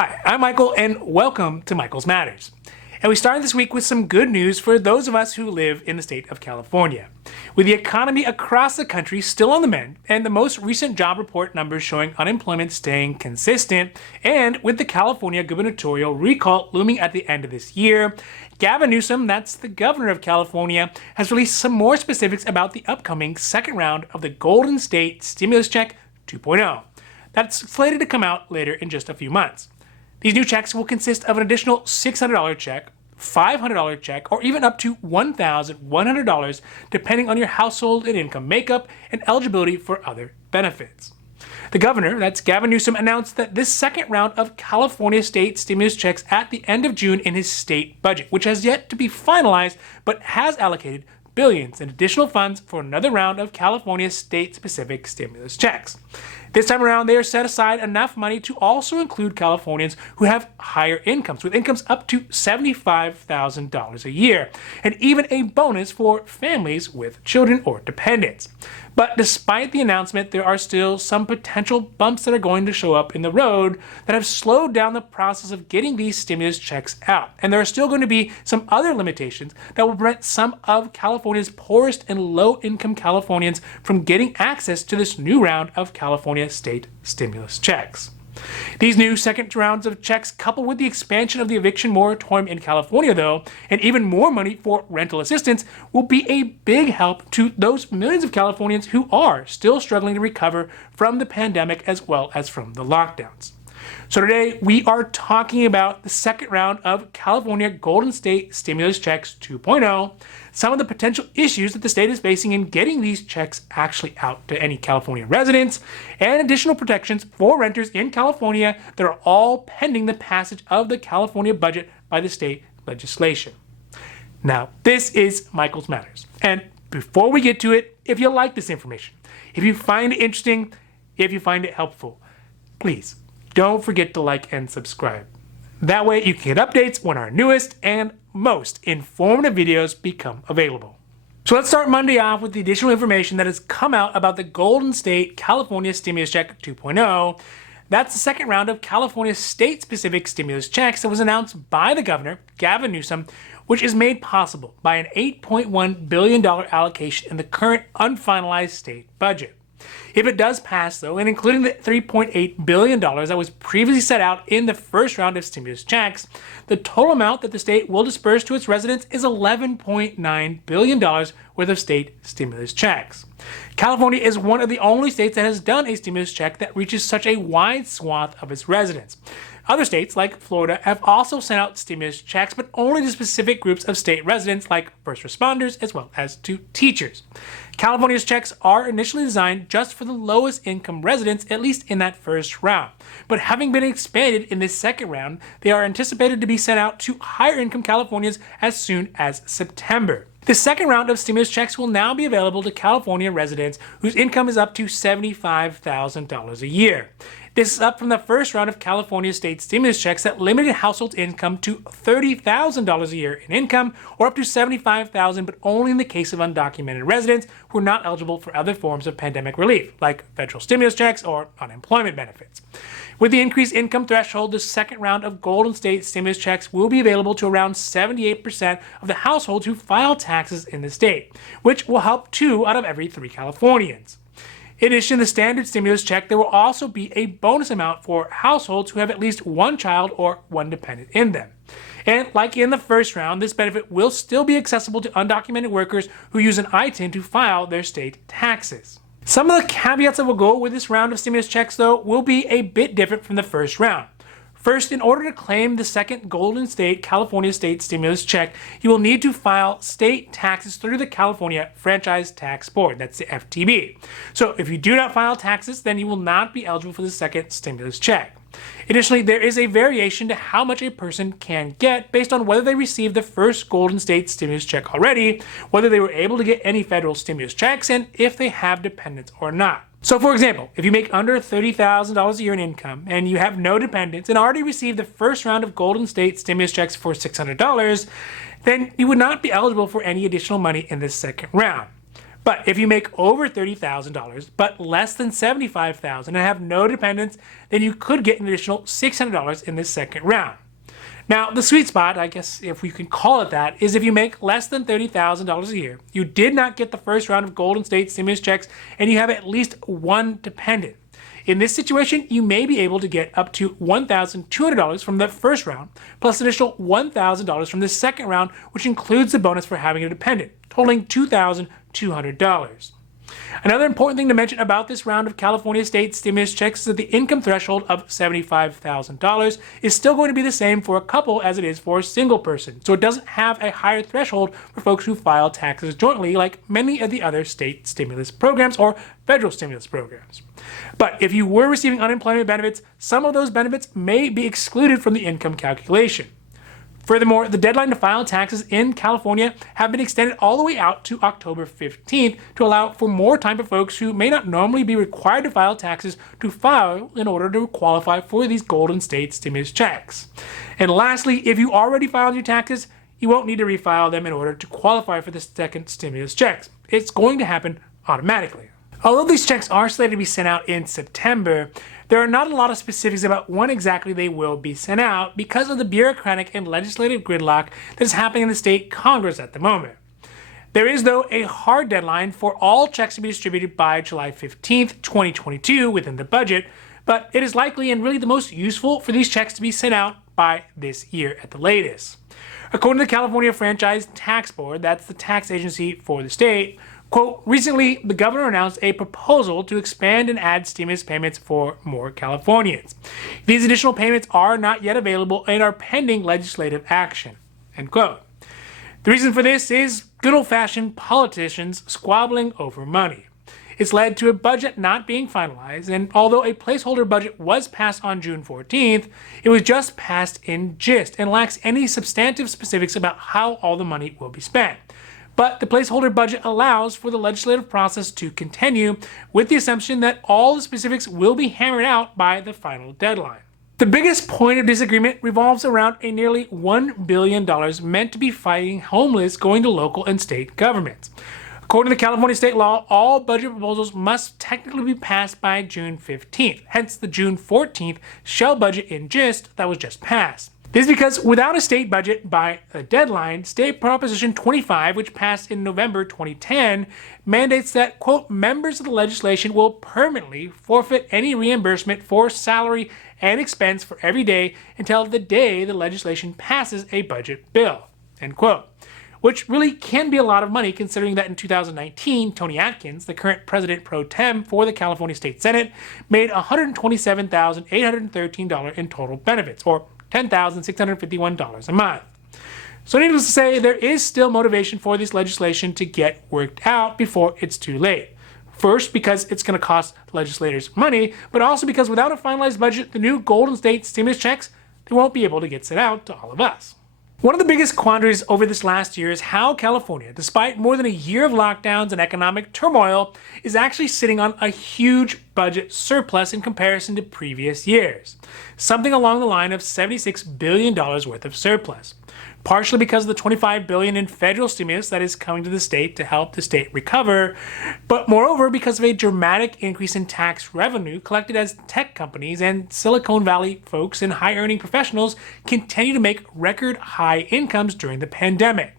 Hi, I'm Michael, and welcome to Michael's Matters. And we start this week with some good news for those of us who live in the state of California. With the economy across the country still on the mend, and the most recent job report numbers showing unemployment staying consistent, and with the California gubernatorial recall looming at the end of this year, Gavin Newsom, that's the governor of California, has released some more specifics about the upcoming second round of the Golden State Stimulus Check 2.0. That's slated to come out later in just a few months. These new checks will consist of an additional $600 check, $500 check, or even up to $1,100 depending on your household and income makeup and eligibility for other benefits. The governor, that's Gavin Newsom, announced that this second round of California state stimulus checks at the end of June in his state budget, which has yet to be finalized but has allocated billions in additional funds for another round of California state-specific stimulus checks. This time around, they are set aside enough money to also include Californians who have higher incomes, with incomes up to $75,000 a year, and even a bonus for families with children or dependents. But despite the announcement, there are still some potential bumps that are going to show up in the road that have slowed down the process of getting these stimulus checks out. And there are still going to be some other limitations that will prevent some of California's poorest and low-income Californians from getting access to this new round of California state stimulus checks. These new second rounds of checks, coupled with the expansion of the eviction moratorium in California, though, and even more money for rental assistance, will be a big help to those millions of Californians who are still struggling to recover from the pandemic as well as from the lockdowns. So today, we are talking about the second round of California Golden State Stimulus Checks 2.0, some of the potential issues that the state is facing in getting these checks actually out to any California residents, and additional protections for renters in California that are all pending the passage of the California budget by the state legislation. Now, this is Michael's Matters. And before we get to it, if you like this information, if you find it interesting, if you find it helpful, please don't forget to like and subscribe. That way you can get updates when our newest and most informative videos become available. So let's start Monday off with the additional information that has come out about the Golden State California Stimulus Check 2.0. That's the second round of California state-specific stimulus checks that was announced by the governor, Gavin Newsom, which is made possible by an $8.1 billion allocation in the current unfinalized state budget. If it does pass, though, and including the $3.8 billion that was previously set out in the first round of stimulus checks, the total amount that the state will disperse to its residents is $11.9 billion worth of state stimulus checks. California is one of the only states that has done a stimulus check that reaches such a wide swath of its residents. Other states, like Florida, have also sent out stimulus checks, but only to specific groups of state residents like first responders as well as to teachers. California's checks are initially designed just for the lowest income residents, at least in that first round. But having been expanded in this second round, they are anticipated to be sent out to higher income Californians as soon as September. The second round of stimulus checks will now be available to California residents whose income is up to $75,000 a year. This is up from the first round of California state stimulus checks that limited households' income to $30,000 a year in income, or up to $75,000, but only in the case of undocumented residents who are not eligible for other forms of pandemic relief, like federal stimulus checks or unemployment benefits. With the increased income threshold, the second round of Golden State stimulus checks will be available to around 78% of the households who file taxes in the state, which will help 2 out of every 3 Californians. In addition to the standard stimulus check, there will also be a bonus amount for households who have at least 1 child or 1 dependent in them. And like in the first round, this benefit will still be accessible to undocumented workers who use an ITIN to file their state taxes. Some of the caveats that will go with this round of stimulus checks, though, will be a bit different from the first round. First, in order to claim the second Golden State California State Stimulus Check, you will need to file state taxes through the California Franchise Tax Board, that's the FTB. So if you do not file taxes, then you will not be eligible for the second stimulus check. Additionally, there is a variation to how much a person can get based on whether they received the first Golden State Stimulus Check already, whether they were able to get any federal stimulus checks, and if they have dependents or not. So for example, if you make under $30,000 a year in income and you have no dependents and already received the first round of Golden State stimulus checks for $600, then you would not be eligible for any additional money in this second round. But if you make over $30,000 but less than $75,000 and have no dependents, then you could get an additional $600 in this second round. Now, the sweet spot, I guess if we can call it that, is if you make less than $30,000 a year, you did not get the first round of Golden State stimulus checks, and you have at least one dependent. In this situation, you may be able to get up to $1,200 from the first round, plus an additional $1,000 from the second round, which includes the bonus for having a dependent, totaling $2,200. Another important thing to mention about this round of California state stimulus checks is that the income threshold of $75,000 is still going to be the same for a couple as it is for a single person. So it doesn't have a higher threshold for folks who file taxes jointly like many of the other state stimulus programs or federal stimulus programs. But if you were receiving unemployment benefits, some of those benefits may be excluded from the income calculation. Furthermore, the deadline to file taxes in California have been extended all the way out to October 15th to allow for more time for folks who may not normally be required to file taxes to file in order to qualify for these Golden State stimulus checks. And lastly, if you already filed your taxes, you won't need to refile them in order to qualify for the second stimulus checks. It's going to happen automatically. Although these checks are slated to be sent out in September, there are not a lot of specifics about when exactly they will be sent out because of the bureaucratic and legislative gridlock that is happening in the state Congress at the moment. There is, though, a hard deadline for all checks to be distributed by July 15th, 2022 within the budget, but it is likely and really the most useful for these checks to be sent out by this year at the latest. According to the California Franchise Tax Board, that's the tax agency for the state, quote, recently, the governor announced a proposal to expand and add stimulus payments for more Californians. These additional payments are not yet available and are pending legislative action, end quote. The reason for this is good old-fashioned politicians squabbling over money. It's led to a budget not being finalized, and although a placeholder budget was passed on June 14th, it was just passed in gist and lacks any substantive specifics about how all the money will be spent. But the placeholder budget allows for the legislative process to continue with the assumption that all the specifics will be hammered out by the final deadline. The biggest point of disagreement revolves around a nearly $1 billion meant to be fighting homeless going to local and state governments. According to California state law, all budget proposals must technically be passed by June 15th, hence the June 14th shell budget in gist that was just passed. This is because without a state budget by a deadline, State Proposition 25, which passed in November 2010, mandates that, quote, members of the legislation will permanently forfeit any reimbursement for salary and expense for every day until the day the legislation passes a budget bill, end quote. Which really can be a lot of money considering that in 2019, Tony Atkins, the current president pro tem for the California State Senate, made $127,813 in total benefits, or $10,651 a month. So needless to say, there is still motivation for this legislation to get worked out before it's too late. First, because it's going to cost legislators money, but also because without a finalized budget, the new Golden State stimulus checks, they won't be able to get sent out to all of us. One of the biggest quandaries over this last year is how California, despite more than a year of lockdowns and economic turmoil, is actually sitting on a huge budget surplus in comparison to previous years. Something along the line of $76 billion worth of surplus. Partially because of the $25 billion in federal stimulus that is coming to the state to help the state recover, but moreover because of a dramatic increase in tax revenue collected as tech companies and Silicon Valley folks and high-earning professionals continue to make record high incomes during the pandemic.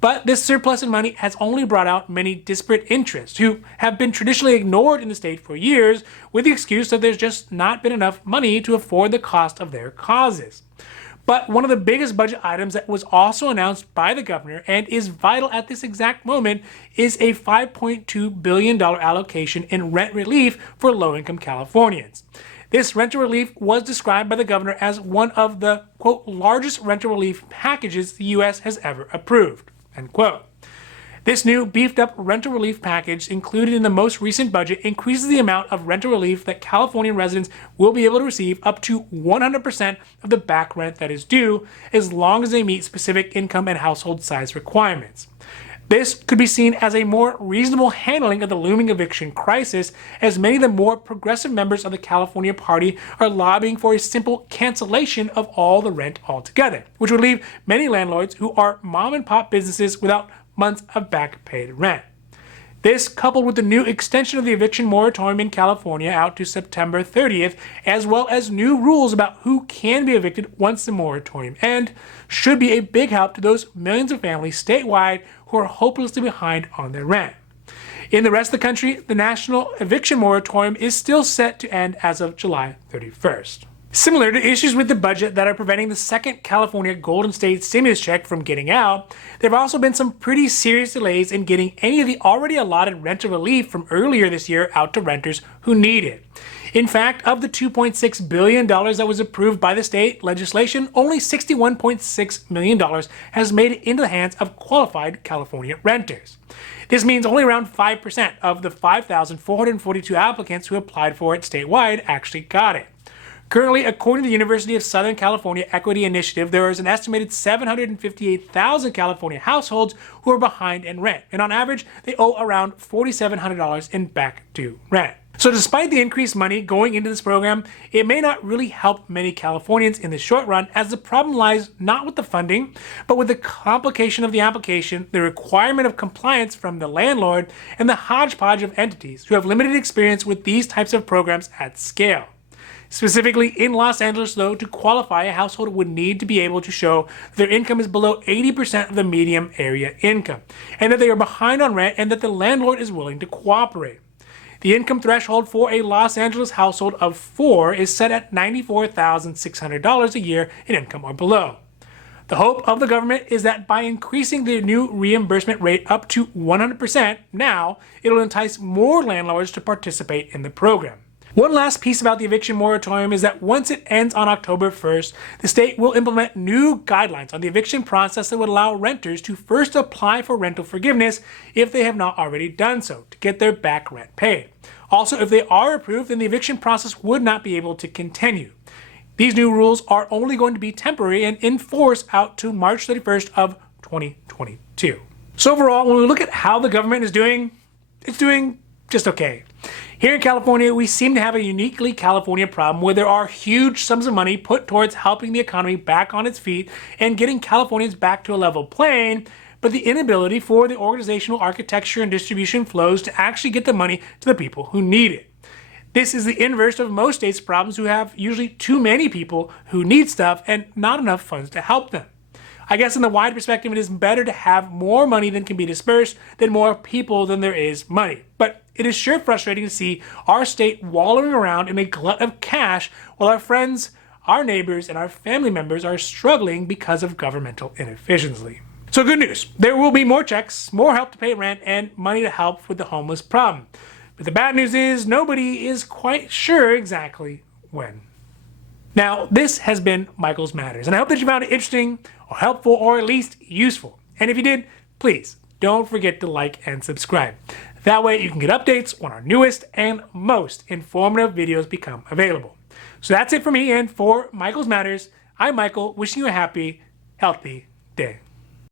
But this surplus in money has only brought out many disparate interests who have been traditionally ignored in the state for years with the excuse that there's just not been enough money to afford the cost of their causes. But one of the biggest budget items that was also announced by the governor and is vital at this exact moment is a $5.2 billion allocation in rent relief for low-income Californians. This rental relief was described by the governor as one of the, quote, largest rental relief packages the U.S. has ever approved, end quote. This new beefed-up rental relief package included in the most recent budget increases the amount of rental relief that Californian residents will be able to receive up to 100% of the back rent that is due, as long as they meet specific income and household size requirements. This could be seen as a more reasonable handling of the looming eviction crisis, as many of the more progressive members of the California Party are lobbying for a simple cancellation of all the rent altogether, which would leave many landlords who are mom-and-pop businesses without months of back paid rent. This, coupled with the new extension of the eviction moratorium in California out to September 30th, as well as new rules about who can be evicted once the moratorium ends, should be a big help to those millions of families statewide who are hopelessly behind on their rent. In the rest of the country, the national eviction moratorium is still set to end as of July 31st. Similar to issues with the budget that are preventing the second California Golden State stimulus check from getting out, there have also been some pretty serious delays in getting any of the already allotted rental relief from earlier this year out to renters who need it. In fact, of the $2.6 billion that was approved by the state legislation, only $61.6 million has made it into the hands of qualified California renters. This means only around 5% of the 5,442 applicants who applied for it statewide actually got it. Currently, according to the University of Southern California Equity Initiative, there is an estimated 758,000 California households who are behind in rent, and on average, they owe around $4,700 in back due rent. So despite the increased money going into this program, it may not really help many Californians in the short run, as the problem lies not with the funding, but with the complication of the application, the requirement of compliance from the landlord, and the hodgepodge of entities who have limited experience with these types of programs at scale. Specifically in Los Angeles, though, to qualify, a household would need to be able to show that their income is below 80% of the median area income, and that they are behind on rent, and that the landlord is willing to cooperate. The income threshold for a Los Angeles household of 4 is set at $94,600 a year in income or below. The hope of the government is that by increasing the new reimbursement rate up to 100% now, it'll entice more landlords to participate in the program. One last piece about the eviction moratorium is that once it ends on October 1st, the state will implement new guidelines on the eviction process that would allow renters to first apply for rental forgiveness if they have not already done so, to get their back rent paid. Also, if they are approved, then the eviction process would not be able to continue. These new rules are only going to be temporary and in force out to March 31st of 2022. So overall, when we look at how the government is doing, it's doing just okay. Here in California, we seem to have a uniquely California problem where there are huge sums of money put towards helping the economy back on its feet and getting Californians back to a level plane, but the inability for the organizational architecture and distribution flows to actually get the money to the people who need it. This is the inverse of most states' problems, who have usually too many people who need stuff and not enough funds to help them. I guess in the wide perspective, it is better to have more money than can be dispersed than more people than there is money. But it is sure frustrating to see our state wallowing around in a glut of cash while our friends, our neighbors, and our family members are struggling because of governmental inefficiency. So good news, there will be more checks, more help to pay rent, and money to help with the homeless problem. But the bad news is nobody is quite sure exactly when. Now, this has been Michael's Matters, and I hope that you found it interesting or helpful or at least useful. And if you did, please don't forget to like and subscribe. That way you can get updates when our newest and most informative videos become available. So that's it for me, and for Michael's Matters, I'm Michael, wishing you a happy, healthy day.